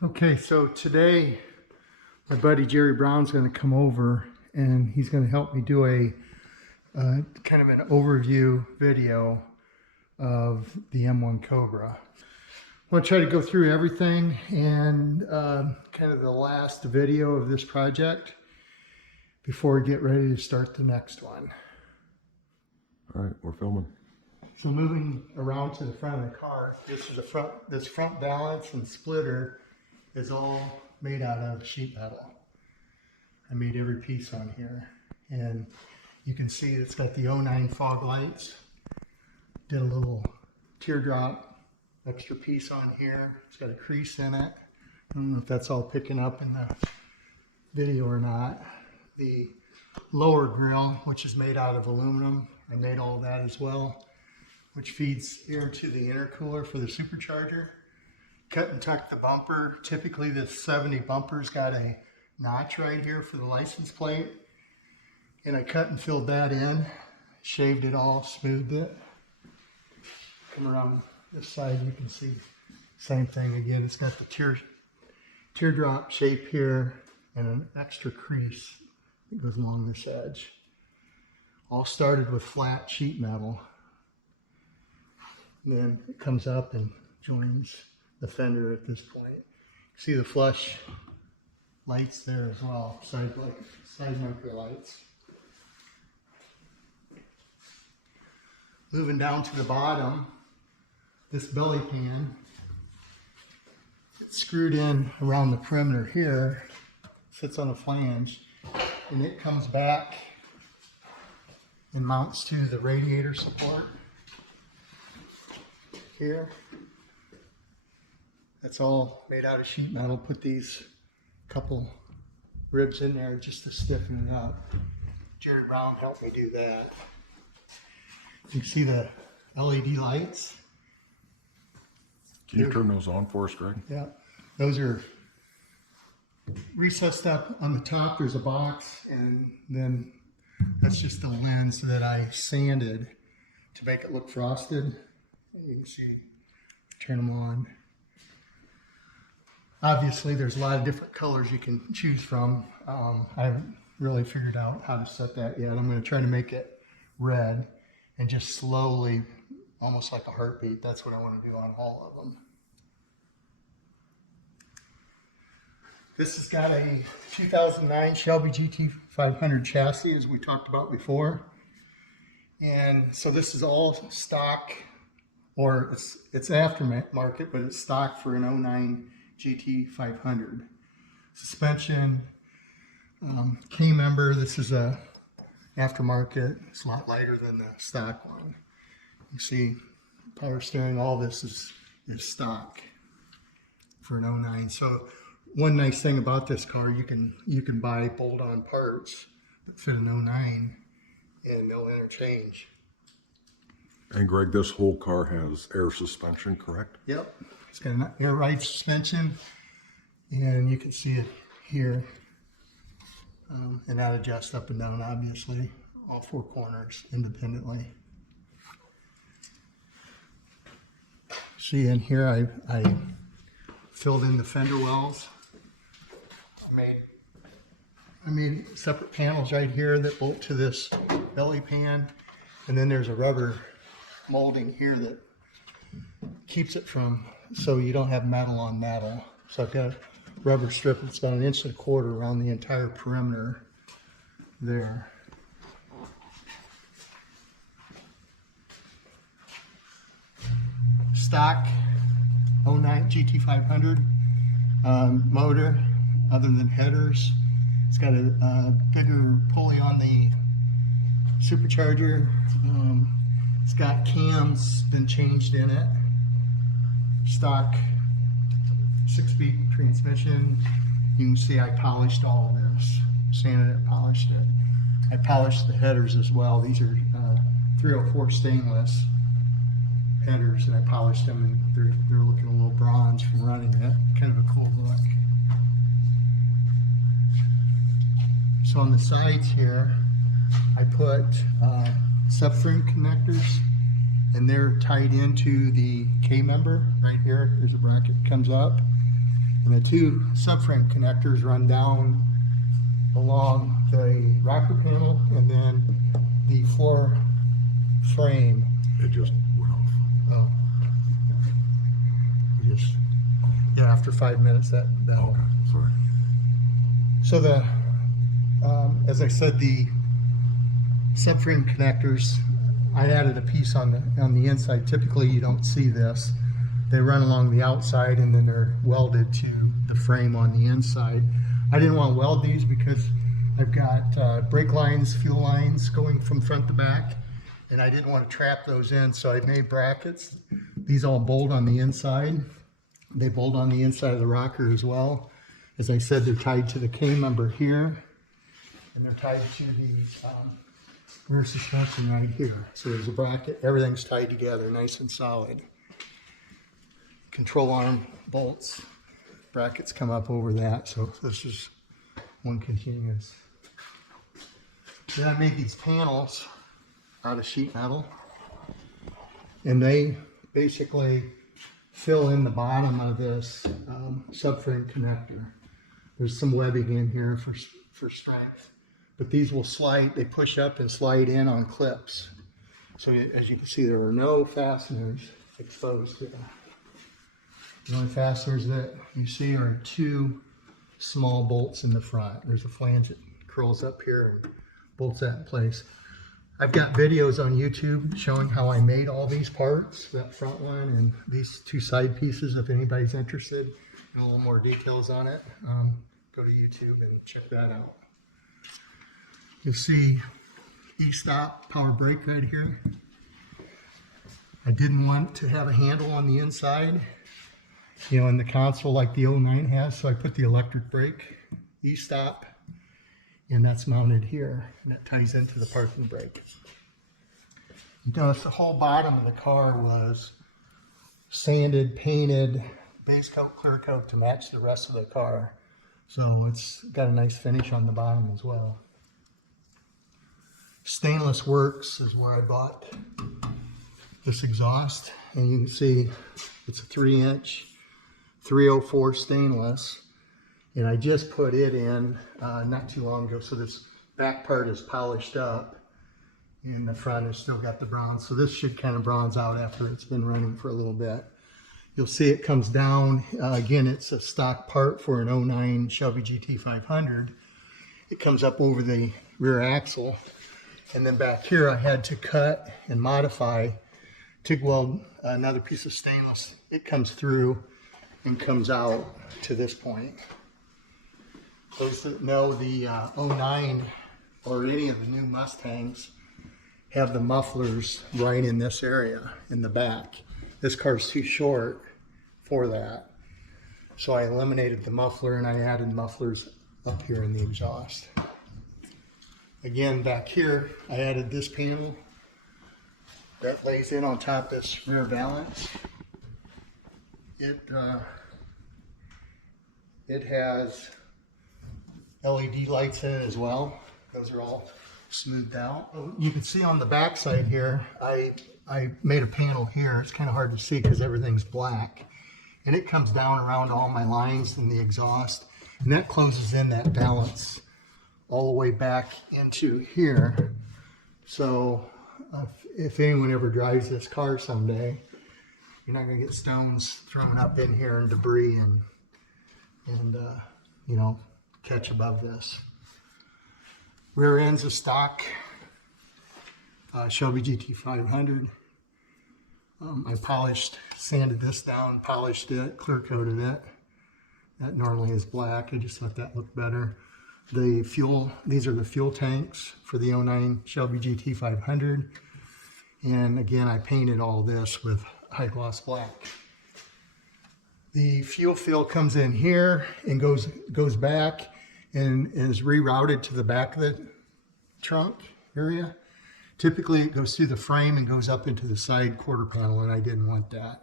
Okay, so today my buddy Jerry Brown's going to come over and he's going to help me do a kind of an overview video of the M-1 COBRA. I want to try to go through everything and kind of the last video of this project before we get ready to start the next one. All right, we're filming. So moving around to the front of the car, this front valance and splitter is all made out of sheet metal. I made every piece on here, and you can see it's got the 09 fog lights. Did a little teardrop extra piece on here. It's got a crease in it. I don't know if that's all picking up in the video or not. The lower grille, which is made out of aluminum, I made all that as well, which feeds air to the intercooler for the supercharger. Cut and tuck the bumper. Typically this 70 bumper's got a notch right here for the license plate. And I cut and filled that in, shaved it all, smoothed it. Come around this side, you can see same thing again. It's got the teardrop shape here and an extra crease that goes along this edge. All started with flat sheet metal. And then it comes up and joins the fender at this point. See the flush lights there as well, side marker lights. Moving down to the bottom, this belly pan, it's screwed in around the perimeter here, sits on a flange, and it comes back and mounts to the radiator support here. That's all made out of sheet metal. Put these couple ribs in there just to stiffen it up. Jerry Brown helped me do that. You can see the LED lights. Can you turn those on for us, Greg? Yeah, those are recessed up on the top. There's a box, and then that's just the lens that I sanded to make it look frosted. You can see, turn them on. Obviously, there's a lot of different colors you can choose from. I haven't really figured out how to set that yet. I'm going to try to make it red and just slowly, almost like a heartbeat. That's what I want to do on all of them. This has got a 2009 Shelby GT500 chassis, as we talked about before. And so this is all stock, or it's aftermarket, but it's stock for an 09 GT500. Suspension, K-member, this is a aftermarket. It's a lot lighter than the stock one. You see power steering, all this is stock for an 09. So one nice thing about this car, you can buy bolt-on parts that fit an 09 and no interchange. And Greg, this whole car has air suspension, correct? Yep. It's got an air ride suspension, and you can see it here. And that adjusts up and down, obviously, all four corners independently. See in here, I filled in the fender wells. I made separate panels right here that bolt to this belly pan, and then there's a rubber molding here that keeps it from, so you don't have metal on metal. So I've got a rubber strip that's about 1.25 inches around the entire perimeter there. Stock 09 GT500 motor, other than headers. It's got a bigger pulley on the supercharger. It's got cams been changed in it. Stock 6-speed transmission. You can see I polished all of this, sanded it, polished it. I polished the headers as well. These are 304 stainless headers, and I polished them, and they're looking a little bronze from running it. Kind of a cool look. So on the sides here, I put subframe connectors, and they're tied into the K-member right here. There's a bracket that comes up. And the two subframe connectors run down along the rocker panel and then the floor frame. It just went off. Oh. Just, yeah, after 5 minutes that. Okay, sorry. So the, as I said, the subframe connectors, I added a piece on the inside. Typically you don't see this. They run along the outside and then they're welded to the frame on the inside. I didn't want to weld these because I've got brake lines, fuel lines going from front to back, and I didn't want to trap those in, so I made brackets. These all bolt on the inside. They bolt on the inside of the rocker as well. As I said, they're tied to the K-member here, and they're tied to the rear suspension right here. So there's a bracket, everything's tied together, nice and solid. Control arm bolts, brackets come up over that, so this is one continuous. Then I made these panels out of sheet metal, and they basically fill in the bottom of this subframe connector. There's some webbing in here for strength, but these will slide, they push up and slide in on clips. So as you can see, there are no fasteners exposed here. The only fasteners that you see are two small bolts in the front. There's a flange that curls up here and bolts that in place. I've got videos on YouTube showing how I made all these parts, that front one and these two side pieces. If anybody's interested in a little more details on it, go to YouTube and check that out. You'll see e-stop power brake right here. I didn't want to have a handle on the inside, you know, in the console like the 09 has, so I put the electric brake e-stop, and that's mounted here, and that ties into the parking brake. You notice the whole bottom of the car was sanded, painted, base coat, clear coat to match the rest of the car. So it's got a nice finish on the bottom as well. Stainless Works is where I bought this exhaust, and you can see it's a 3-inch 304 stainless, and I just put it in not too long ago, so this back part is polished up and the front has still got the bronze, so this should kind of bronze out after it's been running for a little bit. You'll see it comes down, again it's a stock part for an 09 Shelby GT500. It comes up over the rear axle, and then back here I had to cut and modify, TIG weld another piece of stainless. It comes through and comes out to this point. Those that know the 09 or any of the new Mustangs have the mufflers right in this area in the back. This car's too short for that, so I eliminated the muffler and I added mufflers up here in the exhaust. Again, back here I added this panel that lays in on top of this rear valance. It has LED lights in it as well. Those are all smoothed out. You can see on the back side here, I made a panel here. It's kind of hard to see because everything's black. And it comes down around all my lines in the exhaust. And that closes in that valance all the way back into here. So if anyone ever drives this car someday, you're not going to get stones thrown up in here and debris and you know, catch above this. Rear end's a stock Shelby GT500. I polished, sanded this down, polished it, clear coated it. That normally is black. I just thought that looked better. The fuel, these are the fuel tanks for the 09 Shelby GT500. And again, I painted all this with high gloss black. The fuel fill comes in here and goes back and is rerouted to the back of the trunk area. Typically it goes through the frame and goes up into the side quarter panel, and I didn't want that.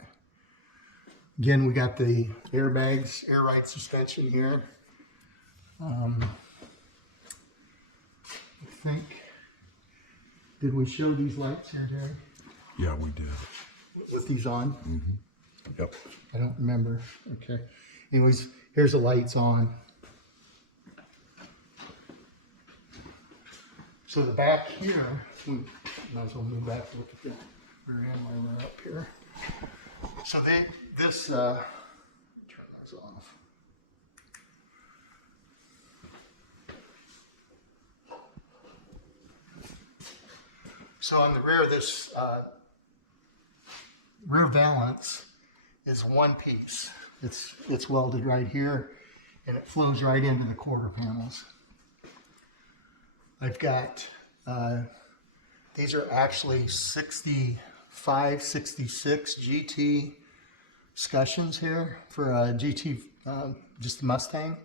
Again, we got the airbags, air ride suspension here. I think, did we show these lights here, Jerry? Yeah, we did. With these on? Mm-hmm. Yep. I don't remember. Okay. Anyways, here's the lights on. So the back here, might as well move back to look at the rear end while we're up here. So turn those off. So on the rear, this rear valance is one piece. It's welded right here, and it flows right into the quarter panels. I've got, these are actually 65, 66 GT scutcheons here for a GT, just a Mustang.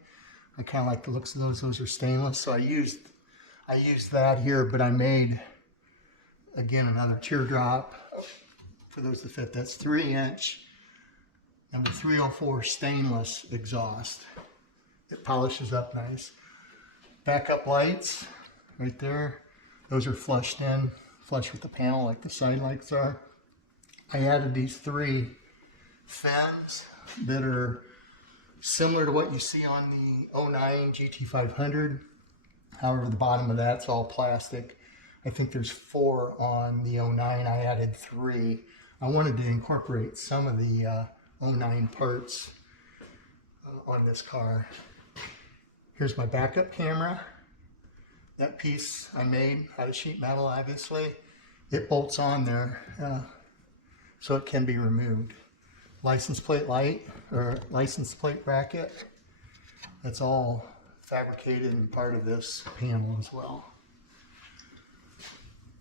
I kind of like the looks of those. Those are stainless, so I used that here, but I made, again, another teardrop for those that fit. That's 3-inch, number 304 stainless exhaust. It polishes up nice. Backup lights right there. Those are flushed in, flush with the panel like the side lights are. I added these 3 fins that are similar to what you see on the 09 GT500. However, the bottom of that's all plastic. I think there's 4 on the 09. I added 3. I wanted to incorporate some of the 09 parts on this car. Here's my backup camera. That piece I made out of sheet metal, obviously. It bolts on there, so it can be removed. License plate light, or license plate bracket. That's all fabricated and part of this panel as well.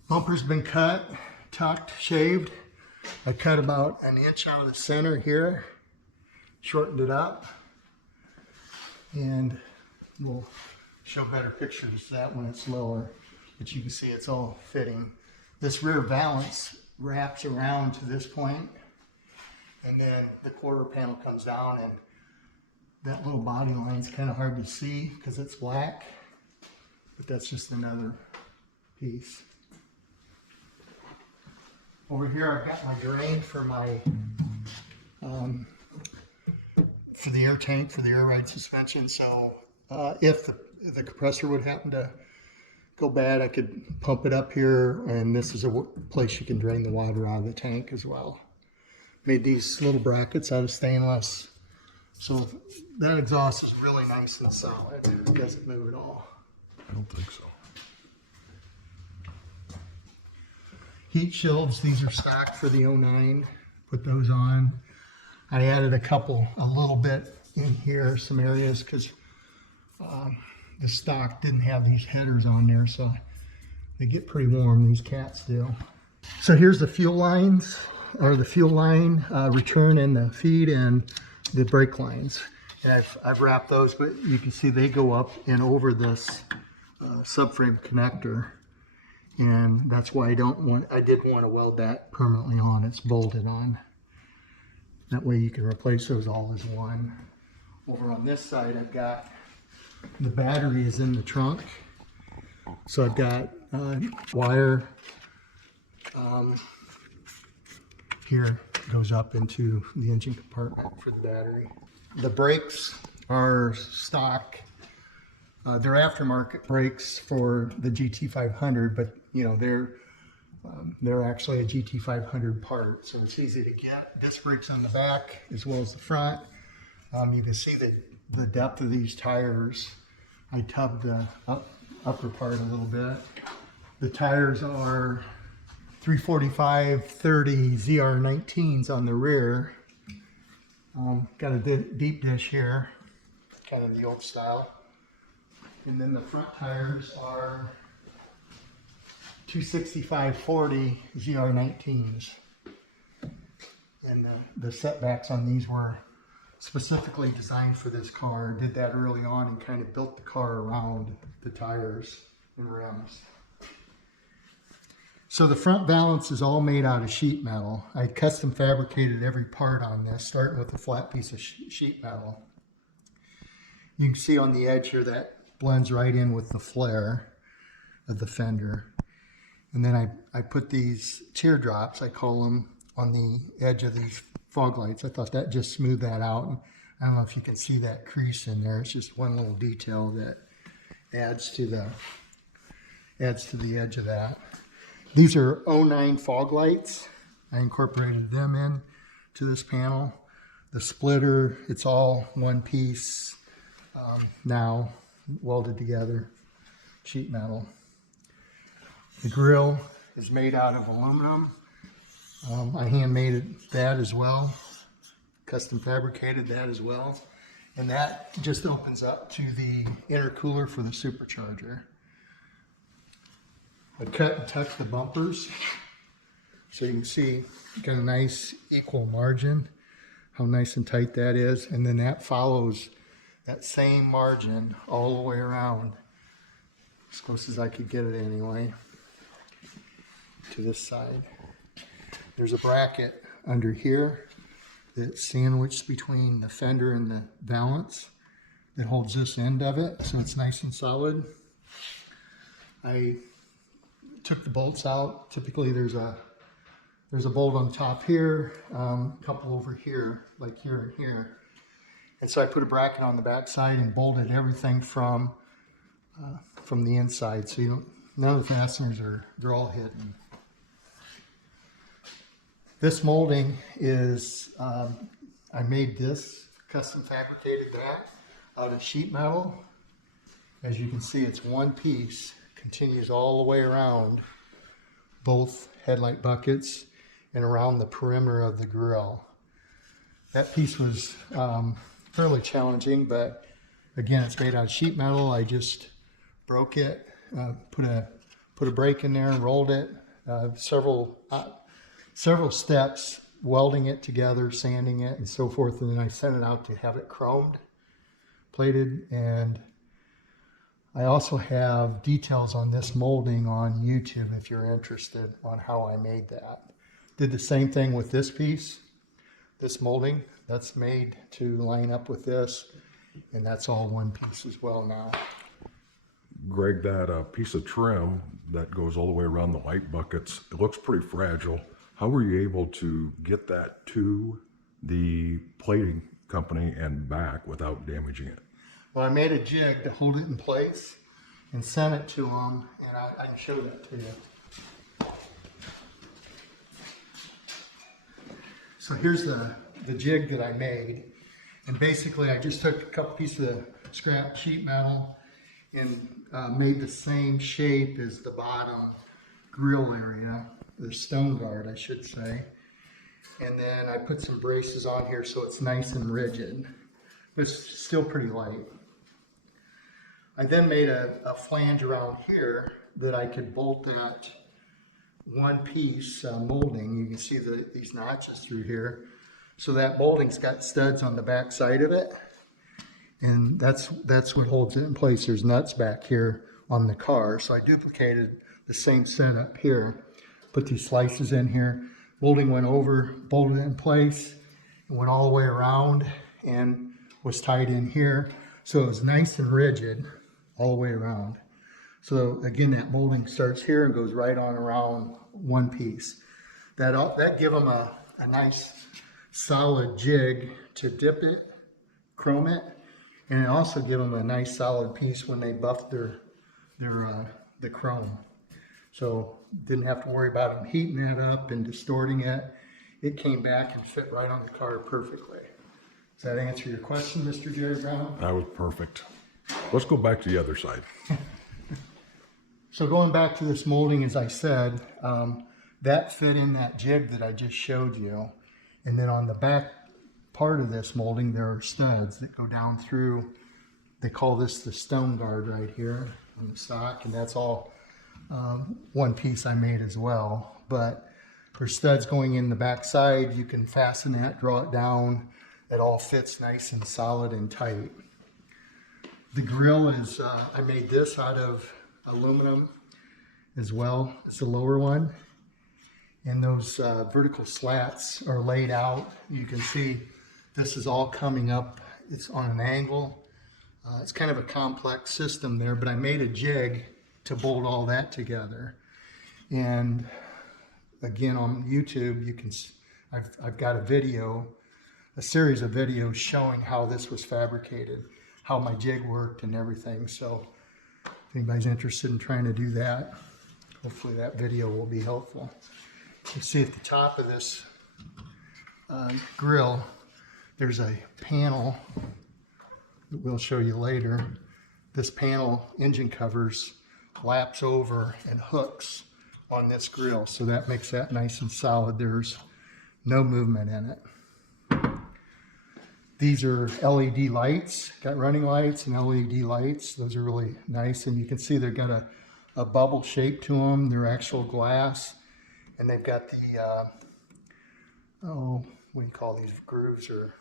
Bumper's been cut, tucked, shaved. I cut about 1 inch out of the center here, shortened it up, and we'll show better pictures of that when it's lower, but you can see it's all fitting. This rear valance wraps around to this point, and then the quarter panel comes down, and that little body line is kind of hard to see because it's black, but that's just another piece. Over here I've got my drain for my for the air tank, for the air ride suspension. So if the compressor would happen to go bad, I could pump it up here, and this is a place you can drain the water out of the tank as well. Made these little brackets out of stainless, so that exhaust is really nice and solid. It doesn't move at all. I don't think so. Heat shields, these are stock for the 09. Put those on. I added a little bit in here, some areas, because the stock didn't have these headers on there, so they get pretty warm, these cats do. So here's the fuel lines, or the fuel line return and the feed and the brake lines. And I've wrapped those, but you can see they go up and over this subframe connector. And that's why I didn't want to weld that permanently on. It's bolted on. That way you can replace those all as one. Over on this side, I've got the battery is in the trunk. So I've got wire here, goes up into the engine compartment for the battery. The brakes are stock. They're aftermarket brakes for the GT500, but you know they're actually a GT500 part, so it's easy to get. Disc brakes on the back as well as the front. You can see the depth of these tires. I tubbed the upper part a little bit. The tires are 345/30 ZR19s on the rear. Got a deep dish here, kind of the old style. And then the front tires are 265/40 ZR19s. And the setbacks on these were specifically designed for this car. Did that early on and kind of built the car around the tires and rims. So the front valance is all made out of sheet metal. I custom fabricated every part on this, starting with a flat piece of sheet metal. You can see on the edge here that blends right in with the flare of the fender. And then I put these teardrops, I call them, on the edge of these fog lights. I thought that just smoothed that out. And I don't know if you can see that crease in there. It's just one little detail that adds to the edge of that. These are 09 fog lights. I incorporated them in to this panel. The splitter, it's all one piece now, welded together, sheet metal. The grille is made out of aluminum. I hand-made that as well, custom fabricated that as well. And that just opens up to the intercooler for the supercharger. I cut and tucked the bumpers so you can see got a nice equal margin, how nice and tight that is. And then that follows that same margin all the way around, as close as I could get it anyway, to this side. There's a bracket under here that's sandwiched between the fender and the valance that holds this end of it, so it's nice and solid. I took the bolts out. Typically there's a bolt on top here, a couple over here, like here and here. And so I put a bracket on the back side and bolted everything from the inside, so none of the fasteners they're all hidden. This molding is, I made this, custom fabricated that out of sheet metal. As you can see, it's one piece, continues all the way around both headlight buckets and around the perimeter of the grille. That piece was fairly challenging, but again, it's made out of sheet metal. I just broke it, put a brake in there and rolled it. Several steps, welding it together, sanding it, and so forth, and then I sent it out to have it chromed, plated, and I also have details on this molding on YouTube if you're interested on how I made that. Did the same thing with this piece, this molding, that's made to line up with this, and that's all one piece as well now. Greg, that piece of trim that goes all the way around the light buckets, it looks pretty fragile. How were you able to get that to the plating company and back without damaging it? Well, I made a jig to hold it in place and sent it to them, and I can show that to you. So here's the jig that I made, and basically I just took a couple pieces of scrap sheet metal and made the same shape as the bottom grill area, the stone guard, I should say. And then I put some braces on here so it's nice and rigid, but it's still pretty light. I then made a flange around here that I could bolt that one piece molding. You can see these notches through here. So that molding's got studs on the back side of it, and that's what holds it in place. There's nuts back here on the car, so I duplicated the same setup here. Put these slices in here, molding went over, bolted it in place, and went all the way around and was tied in here. So it was nice and rigid all the way around. So again, that molding starts here and goes right on around one piece. That give them a nice solid jig to dip it, chrome it, and it also give them a nice solid piece when they buff the chrome. So didn't have to worry about them heating that up and distorting it. It came back and fit right on the car perfectly. Does that answer your question, Mr. Jerry Brown? That was perfect. Let's go back to the other side. So going back to this molding, as I said, that fit in that jig that I just showed you. And then on the back part of this molding, there are studs that go down through. They call this the stone guard right here on the stock, and that's all one piece I made as well. But there's studs going in the back side. You can fasten that, draw it down. It all fits nice and solid and tight. The grill is, I made this out of aluminum as well. It's the lower one. And those vertical slats are laid out. You can see this is all coming up. It's on an angle. It's kind of a complex system there, but I made a jig to bolt all that together. And again, on YouTube, you can, I've got a video a series of videos showing how this was fabricated, how my jig worked and everything. So if anybody's interested in trying to do that, hopefully that video will be helpful. You see at the top of this grill, there's a panel that we'll show you later. This panel, engine covers, laps over and hooks on this grill, so that makes that nice and solid. There's no movement in it. These are LED lights, got running lights and LED lights. Those are really nice, and you can see they've got a bubble shape to them. They're actual glass, and they've got the what do you call these grooves, or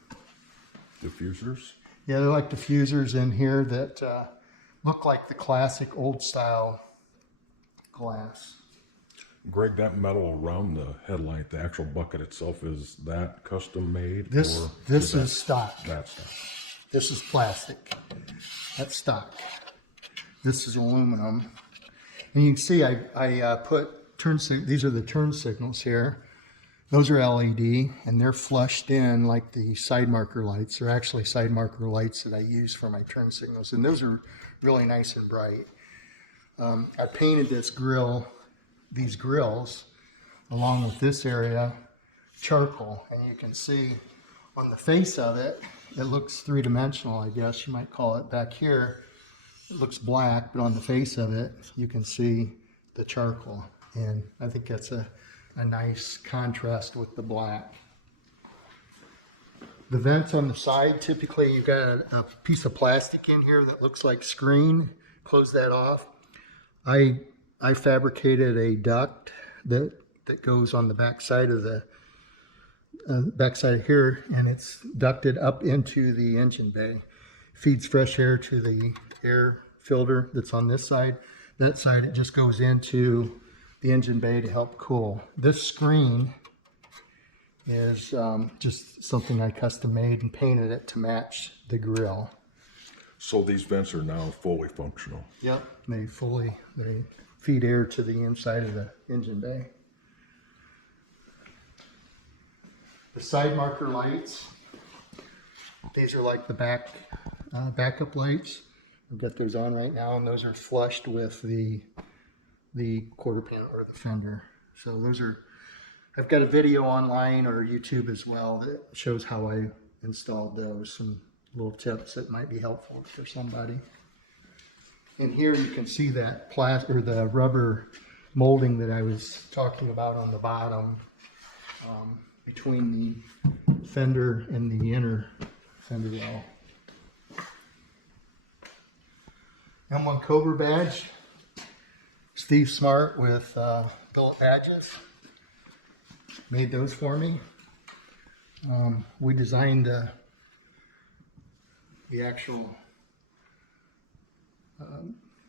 Diffusers? yeah, they're like diffusers in here that look like the classic old style glass. Greg, that metal around the headlight, the actual bucket itself, is that custom made? This is stock. That's stock. This is plastic. That's stock. This is aluminum. And you can see I put these are the turn signals here. Those are LED, and they're flushed in like the side marker lights. They're actually side marker lights that I use for my turn signals, and those are really nice and bright. I painted this grill, these grills, along with this area, charcoal, and you can see on the face of it, it looks three-dimensional, I guess you might call it. Back here, it looks black, but on the face of it, you can see the charcoal, and I think that's a nice contrast with the black. The vents on the side, typically you've got a piece of plastic in here that looks like screen. Close that off. I fabricated a duct that goes on the back side of the backside here, and it's ducted up into the engine bay. Feeds fresh air to the air filter that's on this side. That side, it just goes into the engine bay to help cool. This screen is just something I custom made and painted it to match the grill. So these vents are now fully functional? Yep, they feed air to the inside of the engine bay. The side marker lights, these are like the backup lights. I've got those on right now, and those are flushed with the quarter panel or the fender. So those are, I've got a video online or YouTube as well that shows how I installed those, some little tips that might be helpful for somebody. And here you can see that the rubber molding that I was talking about on the bottom, between the fender and the inner fender well. M-1 COBRA badge. Steve Smart with Billet Badges made those for me. We designed the actual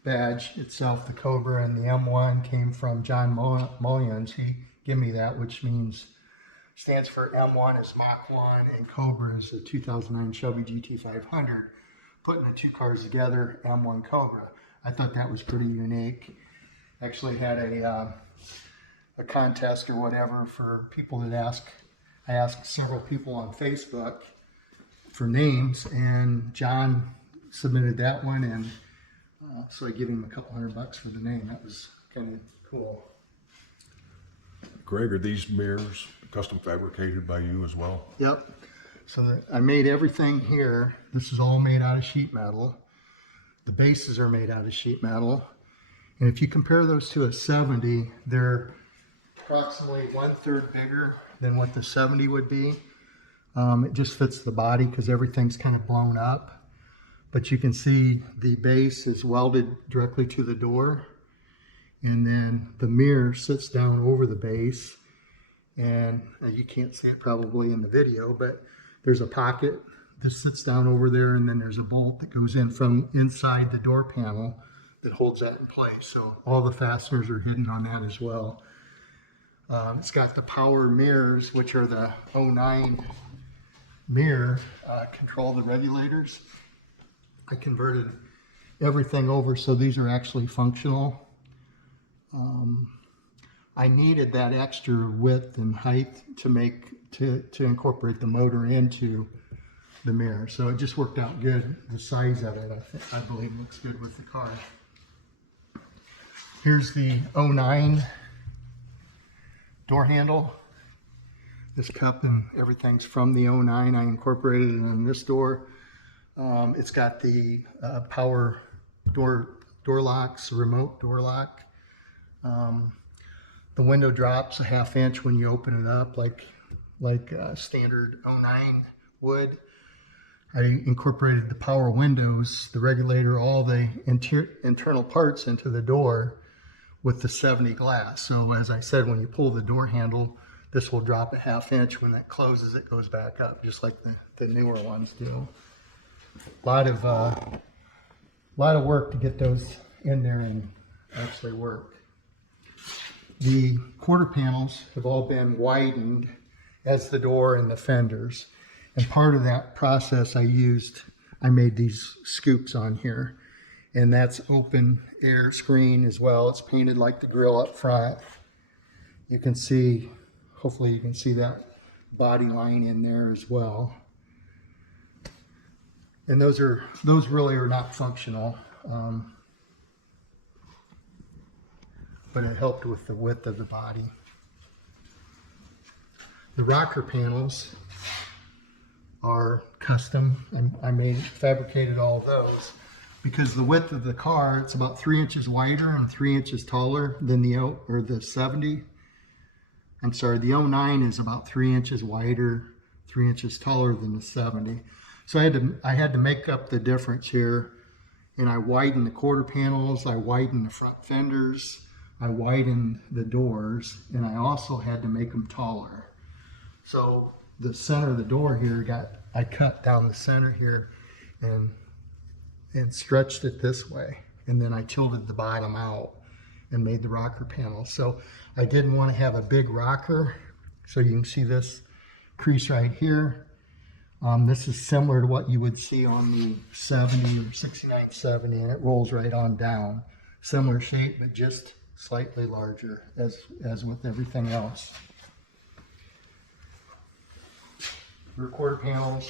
badge itself, the Cobra, and the M1 came from John Mullins. He gave me that, which stands for M1 is Mach 1 and Cobra is the 2009 Chevy GT500. Putting the two cars together, M1 COBRA. I thought that was pretty unique. Actually had a contest or whatever for people that I asked several people on Facebook for names, and John submitted that one, and so I give him a couple $100 for the name. That was kind of cool. Greg, are these mirrors custom fabricated by you as well? Yep. So I made everything here. This is all made out of sheet metal. The bases are made out of sheet metal. And if you compare those to a 70, they're approximately 1/3 bigger than what the 70 would be. It just fits the body because everything's kind of blown up. But you can see the base is welded directly to the door. And then the mirror sits down over the base. And you can't see it probably in the video, but there's a pocket that sits down over there, and then there's a bolt that goes in from inside the door panel that holds that in place. So all the fasteners are hidden on that as well. It's got the power mirrors, which are the 09 mirror, control the regulators. I converted everything over so these are actually functional. I needed that extra width and height to make to incorporate the motor into the mirror. So it just worked out good. The size of it, I believe, looks good with the car. Here's the 09 door handle. This cup and everything's from the 09. I incorporated it in this door. It's got the power door locks, remote door lock. The window drops a 1/2 inch when you open it up, like standard 09 would. I incorporated the power windows, the regulator, all the internal parts into the door with the 70 glass. So as I said, when you pull the door handle, this will drop a 1/2 inch. When that closes, it goes back up, just like the newer ones do. A lot of work to get those in there and actually work. The quarter panels have all been widened as the door and the fenders. And part of that process I made these scoops on here. And that's open air screen as well. It's painted like the grille up front. You can see, hopefully you can see that body line in there as well. And those really are not functional. But it helped with the width of the body. The rocker panels are custom. I fabricated all of those because the width of the car, it's about 3 inches wider and 3 inches taller than the 70. I'm sorry, the 09 is about 3 inches wider, 3 inches taller than the 70. So I had to make up the difference here, and I widened the quarter panels, I widened the front fenders, I widened the doors, and I also had to make them taller. So the center of the door here I cut down the center here and stretched it this way. And then I tilted the bottom out and made the rocker panel. So I didn't want to have a big rocker. So you can see this crease right here. This is similar to what you would see on the 70 or 6970, and it rolls right on down. Similar shape, but just slightly larger as with everything else. Rear quarter panels,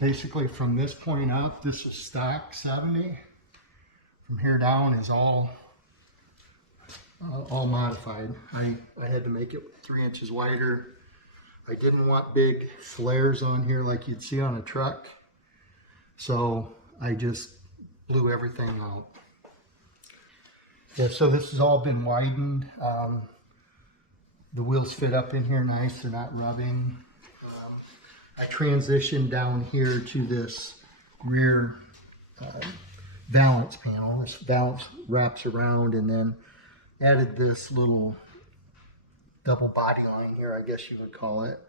basically from this point up, this is stock 70. From here down is all modified. I had to make it 3 inches wider. I didn't want big flares on here like you'd see on a truck, so I just blew everything out. Yeah, so this has all been widened. The wheels fit up in here nice, they're not rubbing. I transitioned down here to this rear valance panel. This valance wraps around, and then added this little double body line here, I guess you would call it,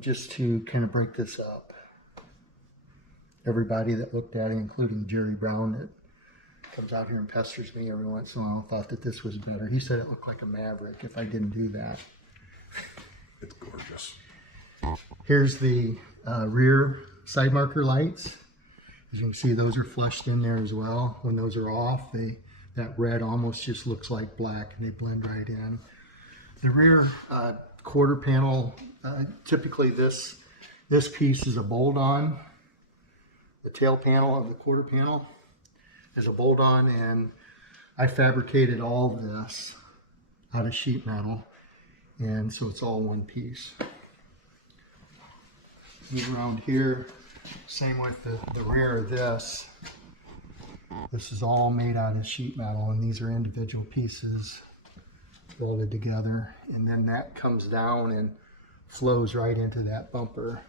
just to kind of break this up. Everybody that looked at it, including Jerry Brown, that comes out here and pesters me every once in a while, thought that this was better. He said it looked like a Maverick if I didn't do that. It's gorgeous. Here's the rear side marker lights. As you can see, those are flushed in there as well. When those are off, that red almost just looks like black, and they blend right in. The rear quarter panel, typically this piece is a bolt-on. The tail panel of the quarter panel is a bolt-on, and I fabricated all of this out of sheet metal, and so it's all one piece. Move around here, same with the rear of this. This is all made out of sheet metal, and these are individual pieces welded together, and then that comes down and flows right into that bumper.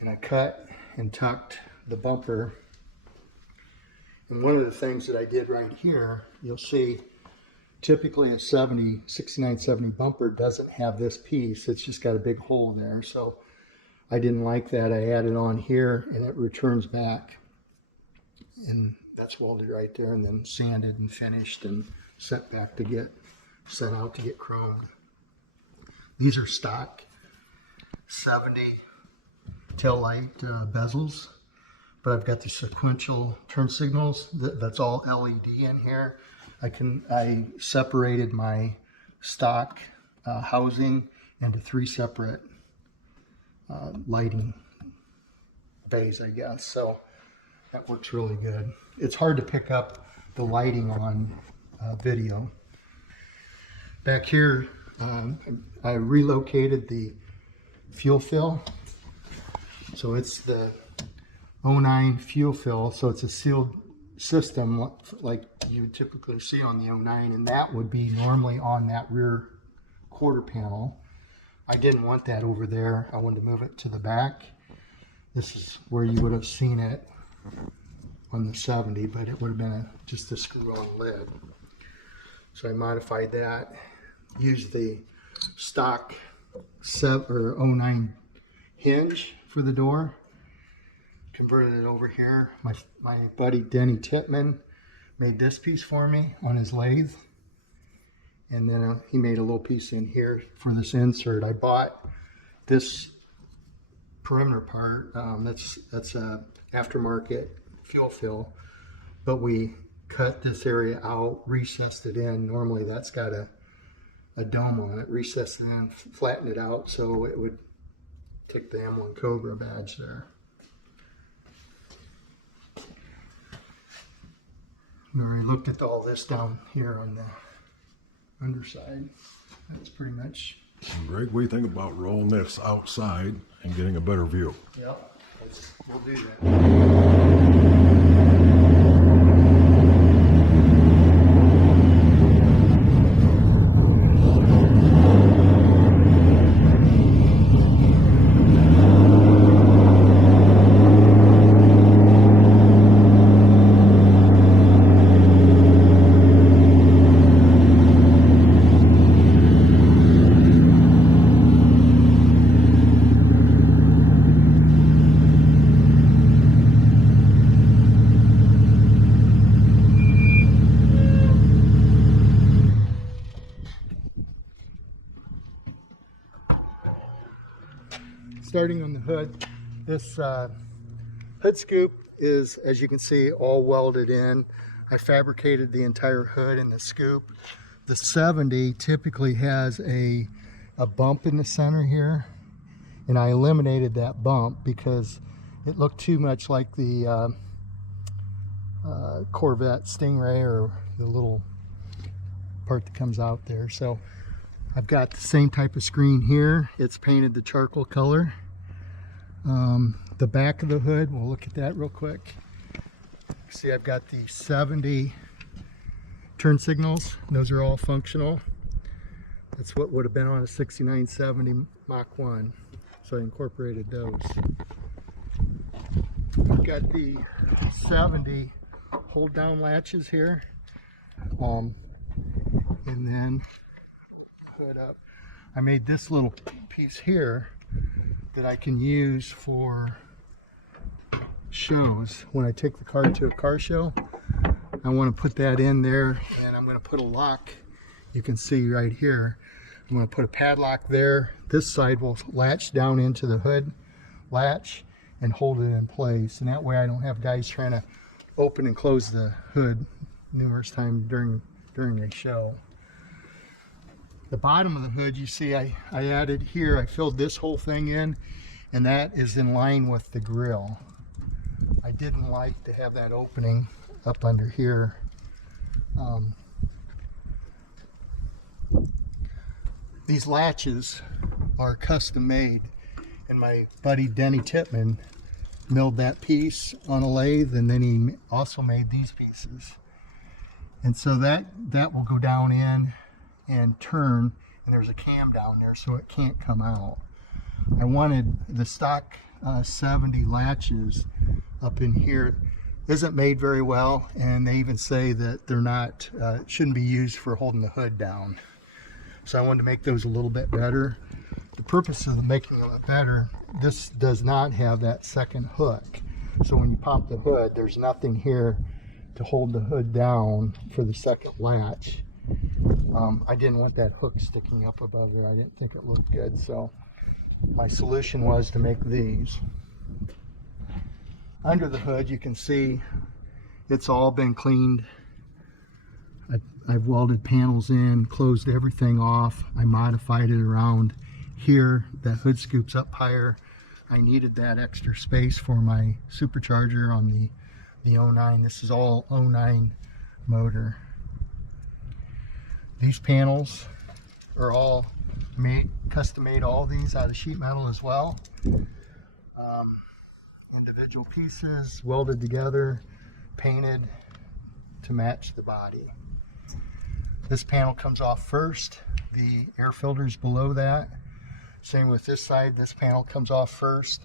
And I cut and tucked the bumper. And one of the things that I did right here, you'll see typically a 6970 bumper doesn't have this piece. It's just got a big hole there. So I didn't like that. I added on here, and it returns back. And that's welded right there, and then sanded and finished and sent out to get chromed. These are stock 70 tail light bezels, but I've got the sequential turn signals. That's all LED in here. I separated my stock housing into 3 separate lighting bays, I guess. So that works really good. It's hard to pick up the lighting on video. Back here, I relocated the fuel fill. So it's the 09 fuel fill, so it's a sealed system like you would typically see on the 09, and that would be normally on that rear quarter panel. I didn't want that over there. I wanted to move it to the back. This is where you would have seen it on the 70, but it would have been just a screw-on lid. So I modified that, used the stock 09 hinge for the door, converted it over here. My buddy Denny Titman made this piece for me on his lathe, and then he made a little piece in here for this insert. I bought this perimeter part. That's a aftermarket fuel fill, but we cut this area out, recessed it in. Normally that's got a dome on it. Recessed it in, flattened it out so it would take the M-1 COBRA badge there. We already looked at all this down here on the underside. That's pretty much. Greg, what do you think about rolling this outside and getting a better view? Yep, we'll do that. Starting on the hood, this hood scoop is, as you can see, all welded in. I fabricated the entire hood and the scoop. The 70 typically has a bump in the center here, and I eliminated that bump because it looked too much like the Corvette Stingray, or the little part that comes out there. So I've got the same type of screen here. It's painted the charcoal color. The back of the hood, we'll look at that real quick. See, I've got the 70 turn signals. Those are all functional. That's what would have been on a 6970 Mach 1. So I incorporated those. I've got the 70 hold down latches here. And then hood up. I made this little piece here that I can use for shows. When I take the car to a car show, I want to put that in there, and I'm going to put a lock. You can see right here. I'm going to put a padlock there. This side will latch down into the hood latch and hold it in place, and that way I don't have guys trying to open and close the hood numerous times during a show. The bottom of the hood, you see I added here, I filled this whole thing in, and that is in line with the grille. I didn't like to have that opening up under here. These latches are custom made, and my buddy Denny Titman milled that piece on a lathe, and then he also made these pieces. And so that will go down in and turn, and there's a cam down there so it can't come out. I wanted the stock 70 latches up in here. Isn't made very well, and they even say that they're not, shouldn't be used for holding the hood down. So I wanted to make those a little bit better. The purpose of making them better, this does not have that second hook. So when you pop the hood, there's nothing here to hold the hood down for the second latch. I didn't want that hook sticking up above there. I didn't think it looked good, so my solution was to make these. Under the hood, you can see it's all been cleaned. I've welded panels in, closed everything off. I modified it around here, that hood scoops up higher. I needed that extra space for my supercharger on the 09. This is all 09 motor. These panels are all made, custom made, all these out of sheet metal as well. Individual pieces welded together, painted to match the body. This panel comes off first, the air filters below that. Same with this side, this panel comes off first.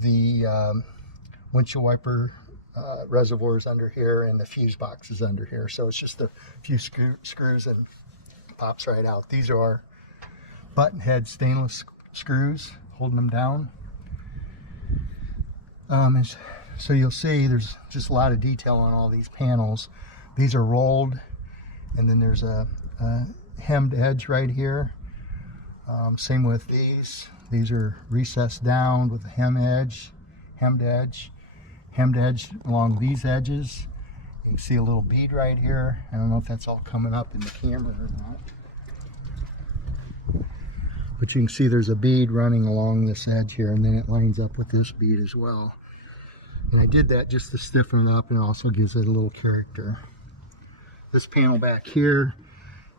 The windshield wiper reservoirs under here, and the fuse box is under here. So it's just a few screws and pops right out. These are our button head stainless screws holding them down. So you'll see there's just a lot of detail on all these panels. These are rolled, and then there's a hemmed edge right here. Same with these. These are recessed down with a hemmed edge along these edges. You can see a little bead right here. I don't know if that's all coming up in the camera or not. But you can see there's a bead running along this edge here, and then it lines up with this bead as well. And I did that just to stiffen it up, and it also gives it a little character. This panel back here,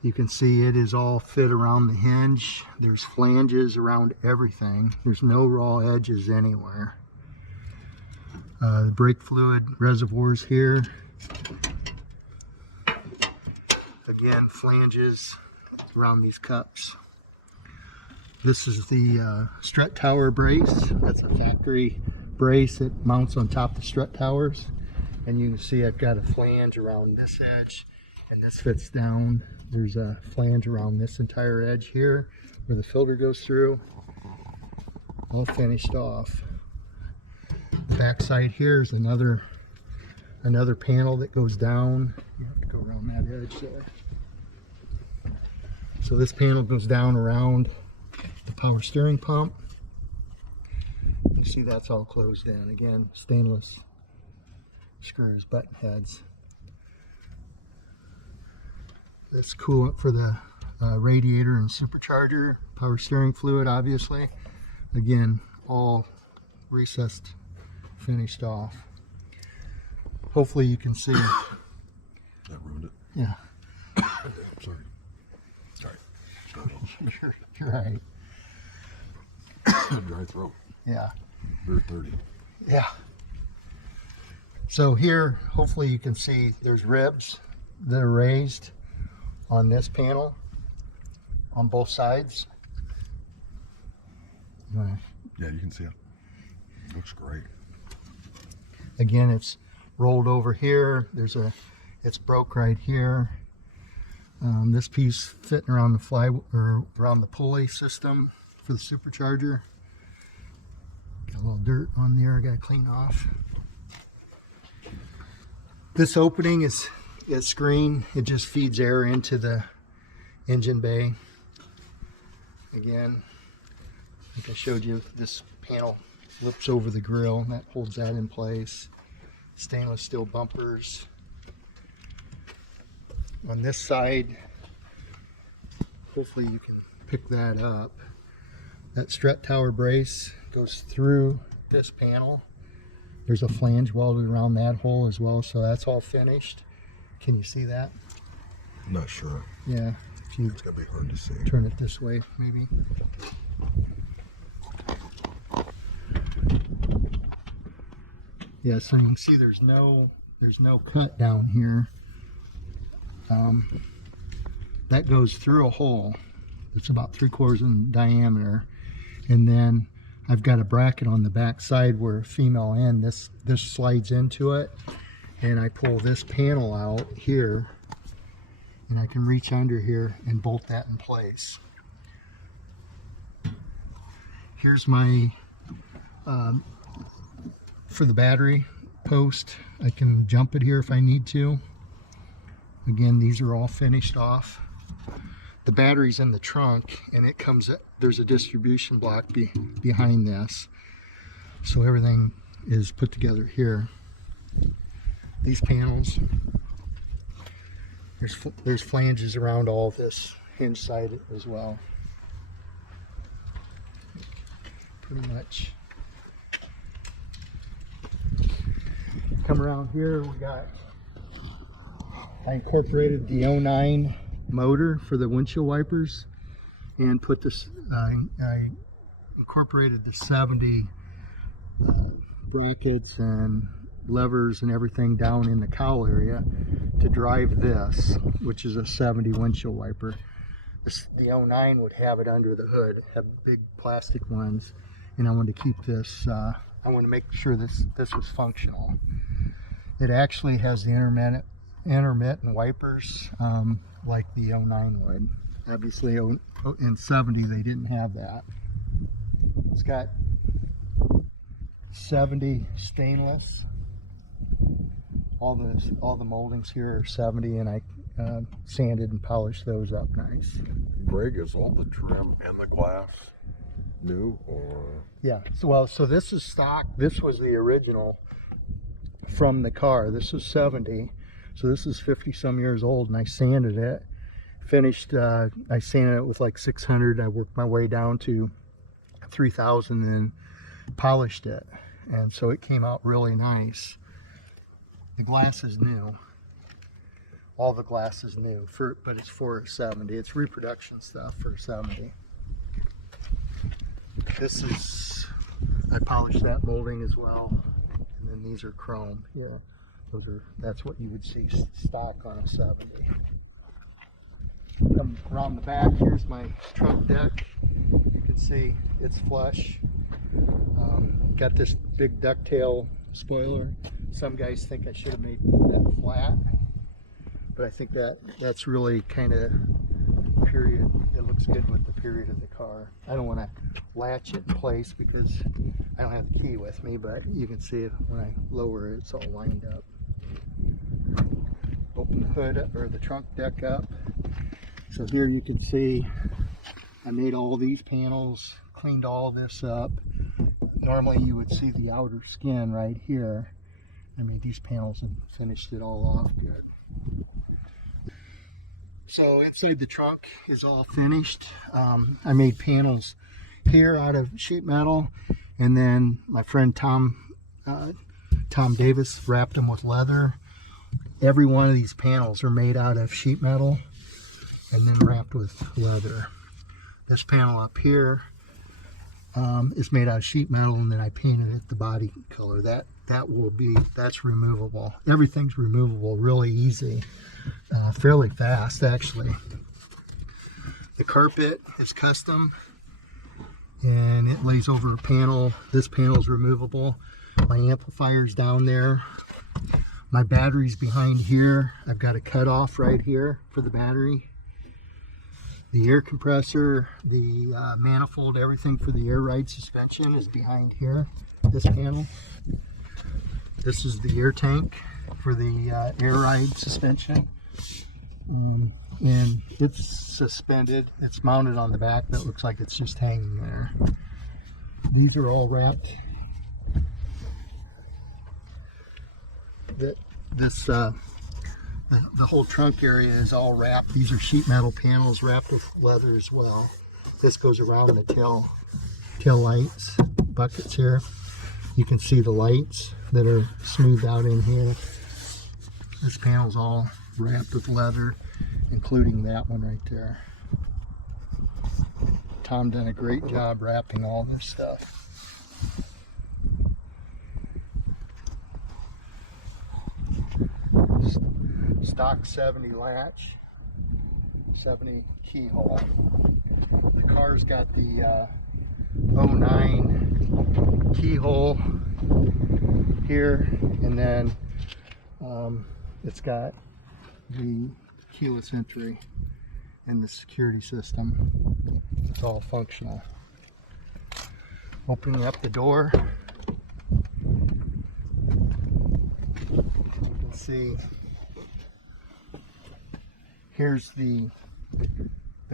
you can see it is all fit around the hinge. There's flanges around everything. There's no raw edges anywhere. The brake fluid reservoirs here. Again, flanges around these cups. This is the strut tower brace. That's a factory brace that mounts on top of the strut towers. And you can see I've got a flange around this edge, and this fits down. There's a flange around this entire edge here where the filter goes through. All finished off. The back side here is another panel that goes down. You have to go around that edge there. So this panel goes down around the power steering pump. You see that's all closed in. Again, stainless screws, button heads. This coolant for the radiator and supercharger, power steering fluid, obviously. Again, all recessed, finished off. Hopefully you can see. That ruined it. Yeah. Sorry. You're right. Dry throat. Yeah. Beer 30. Yeah. So here, hopefully you can see there's ribs that are raised on this panel on both sides. Yeah, you can see it. Looks great. Again, it's rolled over here. It's broke right here. This piece fitting around the around the pulley system for the supercharger. Got a little dirt on there I gotta clean off. This opening is screen. It just feeds air into the engine bay. Again, like I showed you, this panel flips over the grill, and that holds that in place. Stainless steel bumpers. On this side, hopefully you can pick that up. That strut tower brace goes through this panel. There's a flange welded around that hole as well, so that's all finished. Can you see that? I'm not sure. Yeah. If you It's gonna be hard to see. turn it this way, maybe. Yeah, so you can see there's no cut down here. That goes through a hole that's about 3/4 in diameter, and then I've got a bracket on the back side where a female end, this slides into it, and I pull this panel out here, and I can reach under here and bolt that in place. Here's my for the battery post. I can jump it here if I need to. Again, these are all finished off. The battery's in the trunk, and it comes, there's a distribution block behind this. So everything is put together here. These panels, there's flanges around all this hinge side as well. pretty much. Come around here, I incorporated the 09 motor for the windshield wipers and put this, I incorporated the 70 brackets and levers and everything down in the cowl area to drive this, which is a 70 windshield wiper. The 09 would have it under the hood, have big plastic ones, and I wanted to keep this, I want to make sure this was functional. It actually has the intermittent wipers like the 09 would. Obviously in 70 they didn't have that. It's got 70 stainless. All the moldings here are 70, and I sanded and polished those up nice. Greg, is all the trim and the glass new, or? Yeah, so this is stock. This was the original from the car. This is 70, so this is 50 some years old, and I sanded it. Finished, I sanded it with like 600. I worked my way down to 3,000 and polished it, and so it came out really nice. The glass is new. All the glass is new, but it's for a 70. It's reproduction stuff for a 70. This is, I polished that molding as well. And then these are chrome. Yeah, that's what you would see stock on a 70. Come around the back, here's my trunk deck. You can see it's flush. Got this big ducktail spoiler. Some guys think I should have made that flat, but I think that's really kind of period. It looks good with the period of the car. I don't want to latch it in place because I don't have the key with me, but you can see it when I lower it, it's all lined up. Open the hood up, or the trunk deck up. So here you can see I made all these panels, cleaned all this up. Normally you would see the outer skin right here. I made these panels and finished it all off good. So inside the trunk is all finished. I made panels here out of sheet metal, and then my friend Tom Davis wrapped them with leather. Every one of these panels are made out of sheet metal and then wrapped with leather. This panel up here is made out of sheet metal, and then I painted it the body color. That's removable. Everything's removable really easy, fairly fast actually. The carpet is custom, and it lays over a panel. This panel is removable. My amplifier's down there. My battery's behind here. I've got a cutoff right here for the battery. The air compressor, the manifold, everything for the air ride suspension is behind here, this panel. This is the air tank for the air ride suspension. And it's suspended. It's mounted on the back. That looks like it's just hanging there. These are all wrapped. The whole trunk area is all wrapped. These are sheet metal panels wrapped with leather as well. This goes around the tail lights buckets here. You can see the lights that are smoothed out in here. This panel's all wrapped with leather, including that one right there. Tom done a great job wrapping all this stuff. Stock 70 latch, 70 keyhole. The car's got the 09 keyhole here, and then it's got the keyless entry and the security system. It's all functional. Opening up the door, you can see here's the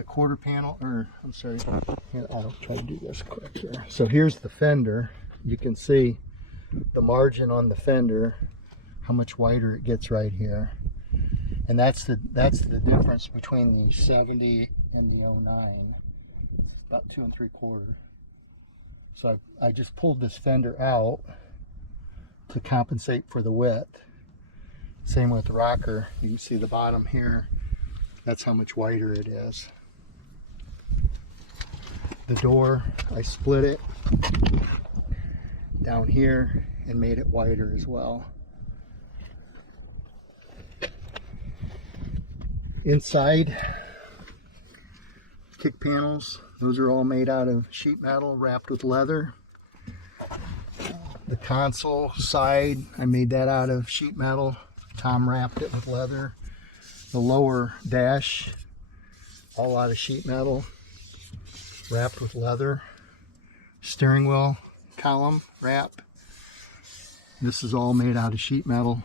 quarter panel, or I'm sorry, here, I'll try to do this quick here. So here's the fender. You can see the margin on the fender, how much wider it gets right here. And that's the difference between the 70 and the 09. It's about 2 3/4. So I just pulled this fender out to compensate for the width. Same with the rocker. You can see the bottom here. That's how much wider it is. The door, I split it down here and made it wider as well. Inside, kick panels, those are all made out of sheet metal wrapped with leather. The console side, I made that out of sheet metal. Tom wrapped it with leather. The lower dash, all out of sheet metal, wrapped with leather. Steering wheel column wrap. This is all made out of sheet metal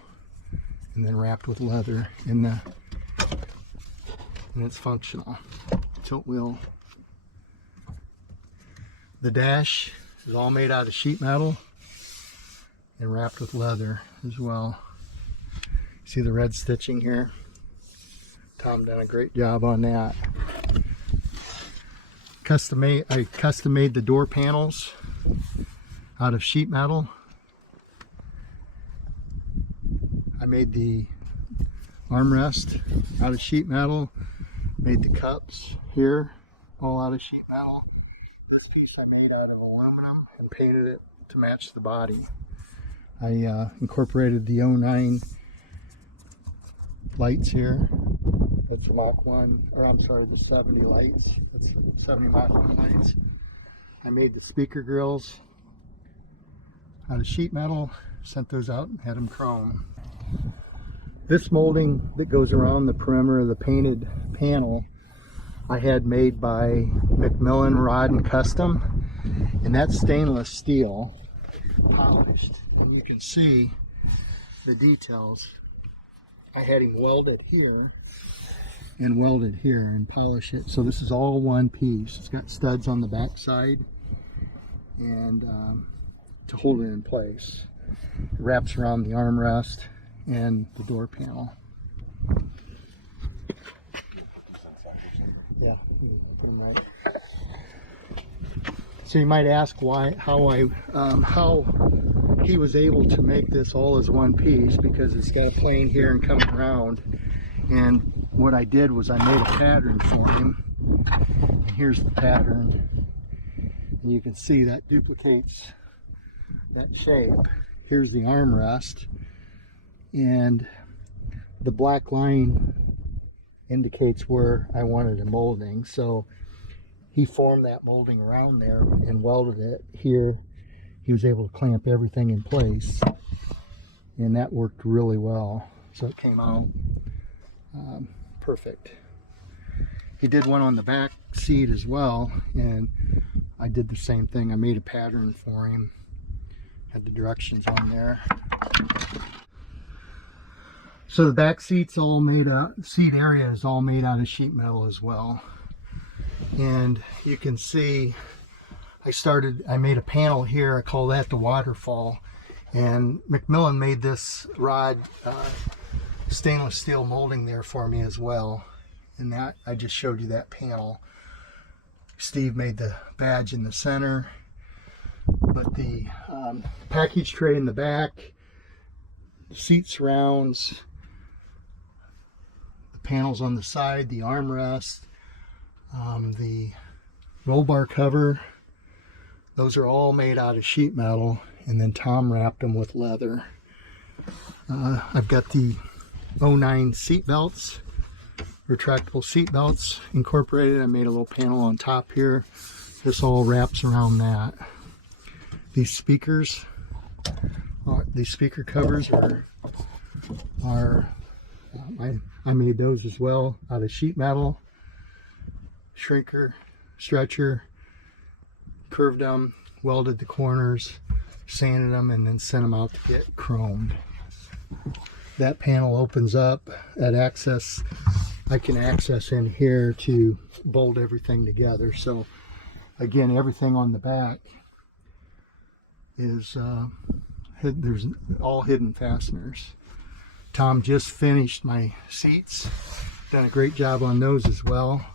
and then wrapped with leather and it's functional. Tilt wheel. The dash is all made out of sheet metal and wrapped with leather as well. See the red stitching here? Tom done a great job on that. I custom made the door panels out of sheet metal. I made the armrest out of sheet metal. Made the cups here all out of sheet metal. This piece I made out of aluminum and painted it to match the body. I incorporated the 09 lights here. It's Mach 1, or I'm sorry, the 70 lights. It's 70 Mach 1 lights. I made the speaker grills out of sheet metal, sent those out and had them chrome. This molding that goes around the perimeter of the painted panel I had made by Macmillan Rod and Custom, and that's stainless steel, polished, and you can see the details. I had him welded here and welded here and polish it. So this is all one piece. It's got studs on the back side and to hold it in place. It wraps around the armrest and the door panel. Yeah, you can put them right. So you might ask how he was able to make this all as one piece, because it's got a plane here and coming around. And what I did was I made a pattern for him. And here's the pattern. And you can see that duplicates that shape. Here's the armrest. And the black line indicates where I wanted a molding. So he formed that molding around there and welded it here. He was able to clamp everything in place. And that worked really well. So it came out perfect. He did one on the back seat as well, and I did the same thing. I made a pattern for him, had the directions on there. So the back seat's all made out, seat area is all made out of sheet metal as well. And you can see I made a panel here. I call that the waterfall. And Macmillan made this rod stainless steel molding there for me as well. And that, I just showed you that panel. Steve made the badge in the center, but the package tray in the back, the seat surrounds, the panels on the side, the armrest, the roll bar cover, those are all made out of sheet metal, and then Tom wrapped them with leather. I've got the 09 seat belts, retractable seat belts incorporated. I made a little panel on top here. This all wraps around that. These speakers, these speaker covers I made those as well out of sheet metal. Shrinker, stretcher, curved them, welded the corners, sanded them, and then sent them out to get chromed. That panel opens up at access. I can access in here to bolt everything together. So again, everything on the back is there's all hidden fasteners. Tom just finished my seats, done a great job on those as well.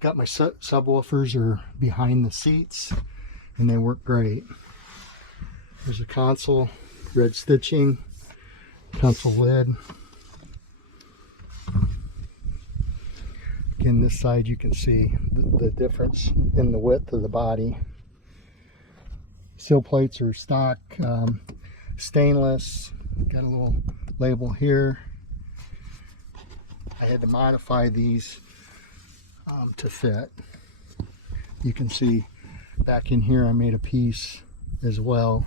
Got my subwoofers are behind the seats, and they work great. There's a console, red stitching, console lid. Again, this side you can see the difference in the width of the body. Sill plates are stock, stainless. Got a little label here. I had to modify these to fit. You can see back in here I made a piece as well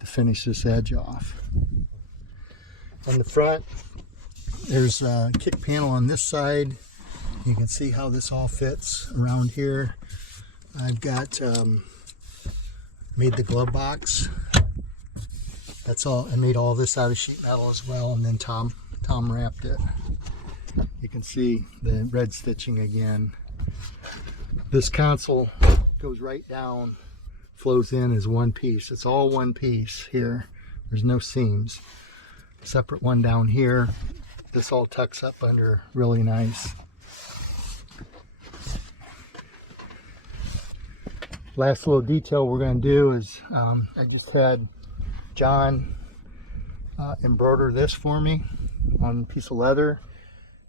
to finish this edge off. On the front, there's a kick panel on this side. You can see how this all fits around here. I've got made the glove box. That's all. I made all this out of sheet metal as well, and then Tom wrapped it. You can see the red stitching again. This console goes right down, flows in as one piece. It's all one piece here. There's no seams. Separate one down here. This all tucks up under really nice. Last little detail we're going to do is I just had John embroider this for me on a piece of leather,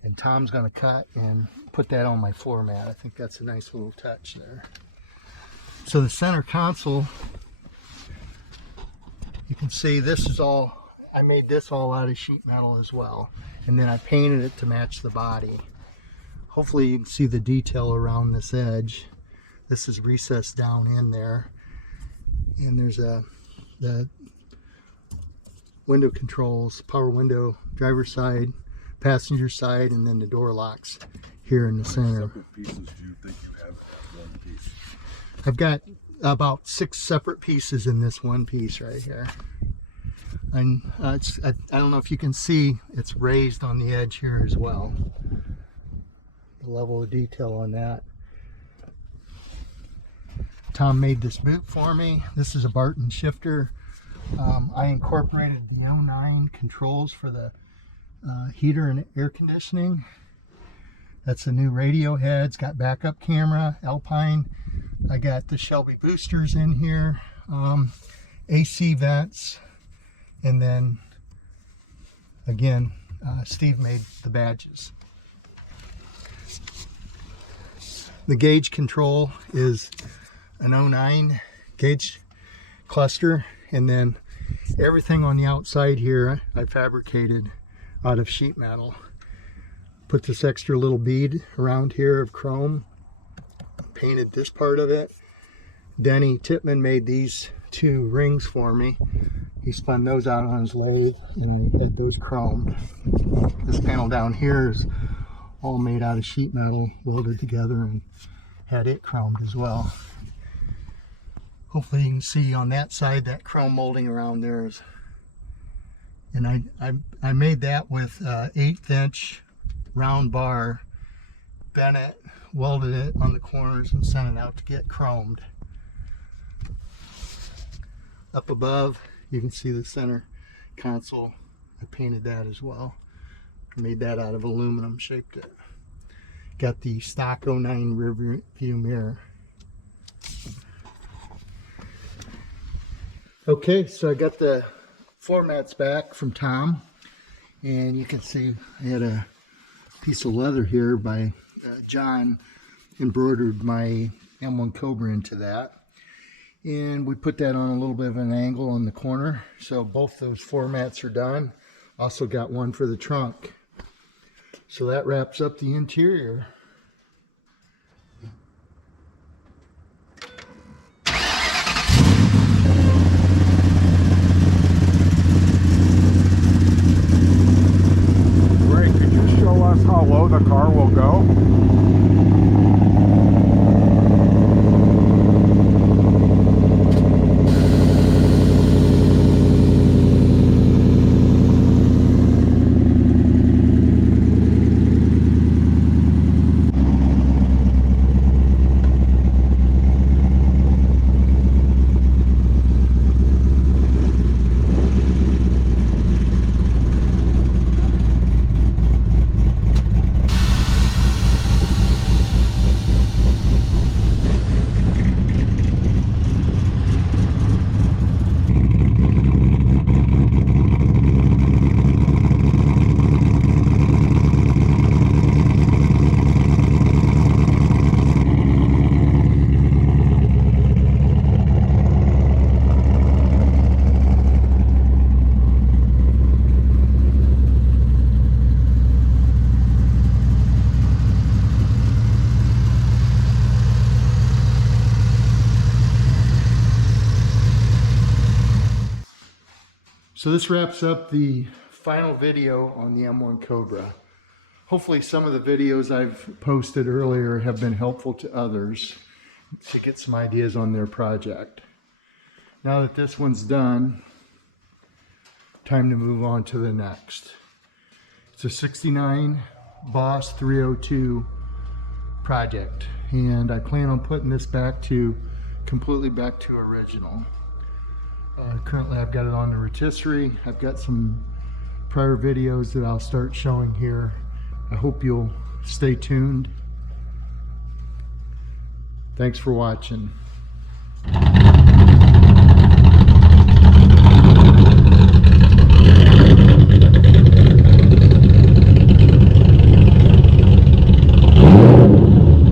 and Tom's going to cut and put that on my floor mat. I think that's a nice little touch there. So the center console, you can see this is all, I made this all out of sheet metal as well, and then I painted it to match the body. Hopefully you can see the detail around this edge. This is recessed down in there, and there's the window controls, power window, driver's side, passenger side, and then the door locks here in the center. Separate pieces do you think you have one piece? I've got about 6 separate pieces in this one piece right here. And I don't know if you can see, it's raised on the edge here as well. The level of detail on that. Tom made this boot for me. This is a Barton shifter. I incorporated the M-1 controls for the heater and air conditioning. That's a new radio head. It's got backup camera, Alpine. I got the Shelby boosters in here, AC vents, and then again, Steve made the badges. The gauge control is an 09 gauge cluster, and then everything on the outside here I fabricated out of sheet metal. Put this extra little bead around here of chrome, painted this part of it. Denny Tipman made these 2 rings for me. He spun those out on his lathe, and I had those chromed. This panel down here is all made out of sheet metal, welded together, and had it chromed as well. Hopefully you can see on that side that chrome molding around there is, and I made that with 1/8 inch round bar, bent it, welded it on the corners, and sent it out to get chromed. Up above you can see the center console. I painted that as well. Made that out of aluminum, shaped it. Got the stock 09 rear view mirror. Okay, so I got the floor mats back from Tom, and you can see I had a piece of leather here by John, embroidered my M-1 COBRA into that, and we put that on a little bit of an angle on the corner. So both those floor mats are done. Also got one for the trunk. So that wraps up the interior. How low the car will go? So this wraps up the final video on the M-1 COBRA. Hopefully some of the videos I've posted earlier have been helpful to others to get some ideas on their project. Now that this one's done, time to move on to the next. It's a 69 Boss 302 project, and I plan on putting this completely back to original. Currently I've got it on the rotisserie. I've got some prior videos that I'll start showing here. I hope you'll stay tuned. Thanks for watching.